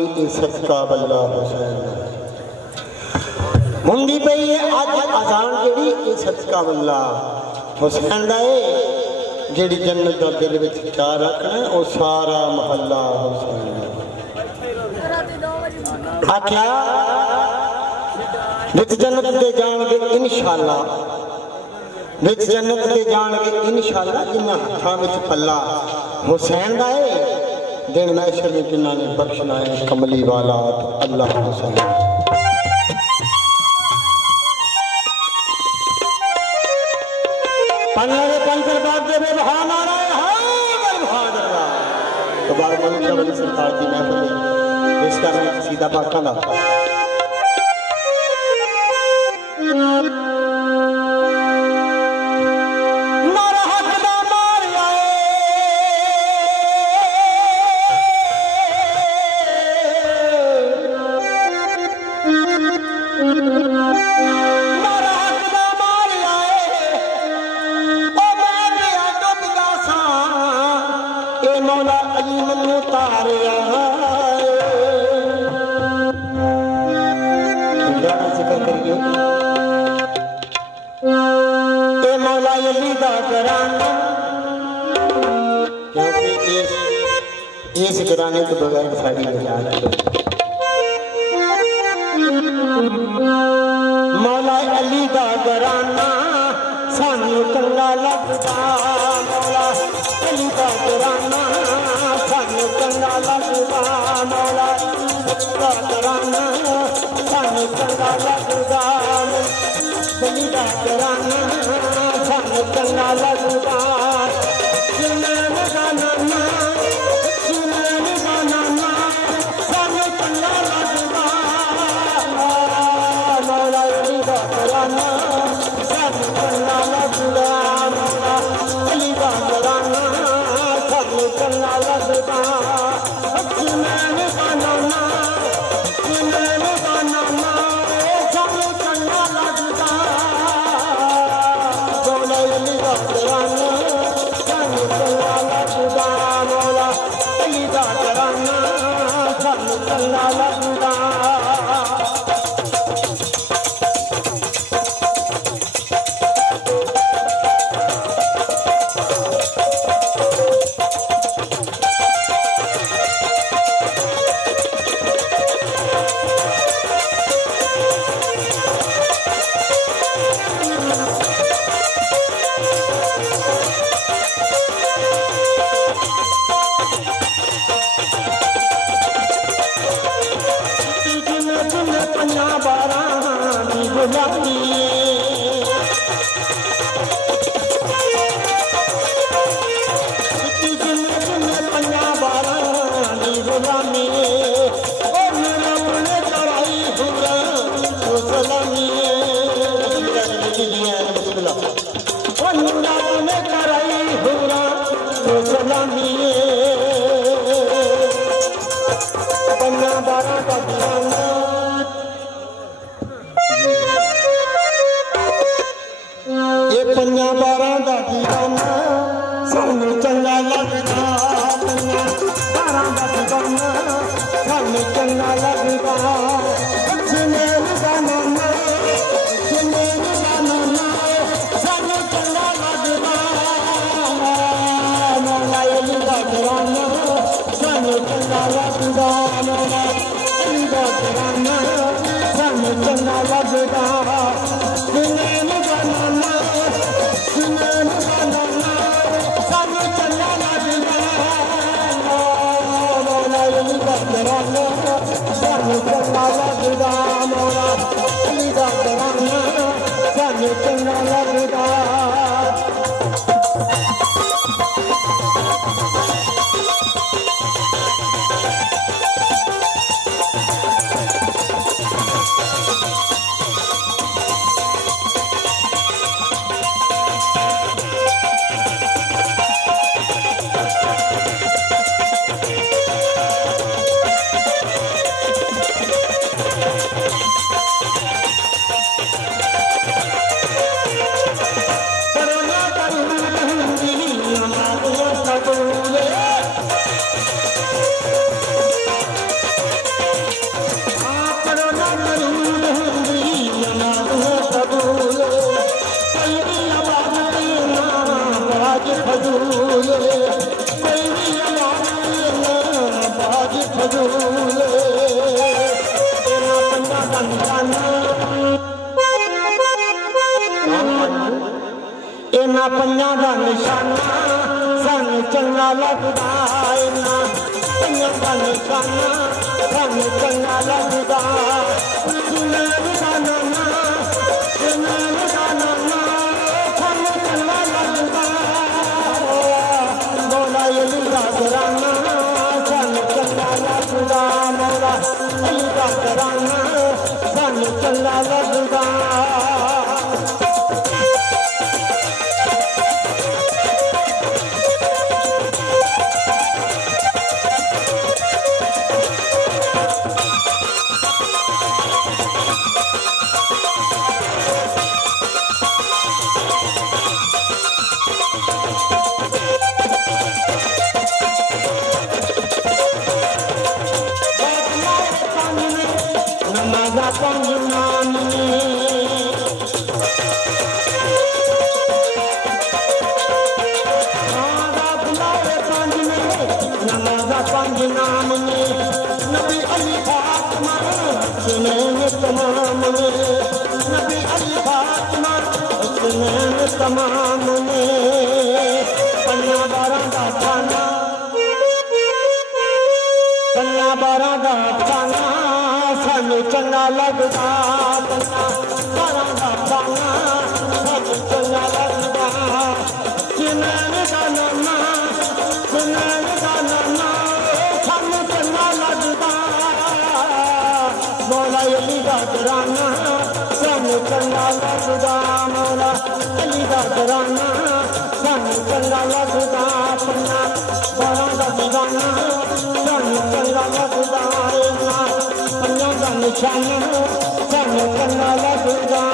ये सदका बल्ला हुसैन हुंदी पई है अज अजान जेड़ी ये सदका बल्ला हुसैन दा है जेड़ी जन्नत दा दिल विच चाह रखना ओ सारा महल्ला हुसैन आख्या विच जन्नत दे जाणगे इंशाअल्लाह विच जन्नत दे जाणगे इंशाअल्लाह जिन्ना हत्थां विच पल्ला हुसैन दा है दिन महशर में जिन्ना ने बख्शना है कमली वाला अल्लाह हुसैन पन्ने पंचर बाग दे बहाना रहे हां बहादुर तो बार मन वाली सरकार की महफिल इसका मैं सीधा पाका दा इस घराने के बगैर साड़ी मौला अली दा घराना सानू चंगा लगदा मौला अली दा घराना सानू चंगा लगदा मौला दा घराना सानू चंगा लगदा अली दा घराना सानू चंगा लगदा इन्ना पंजां दा निशाना सानू चंगा लगदा इन्ना पंजां दा निशाना सानू चंगा लगदा सुनैन दा नाना सुनैन दा नाना सानू चंगा लगदा मौला अली दा घराना सानू चंगा लगदा मौला अली दा घराना सानू चंगा लगदा तमाम ने पन्ना बारां दा खाना पन्ना बारां दा खाना सानू चंगा लगदा पन्ना बारां दा खाना सानू चंगा लगदा सुनैन दा नाना सानू चंगा लगदा मौला अली दा घराना सानू चंगा लगदा मौला अली दा घराना सानू चंगा लगदा पन्ना बारां दा दीवाना सानू चंगा लगदा इन्ना पंजां दा निशाना सानू चंगा लगदा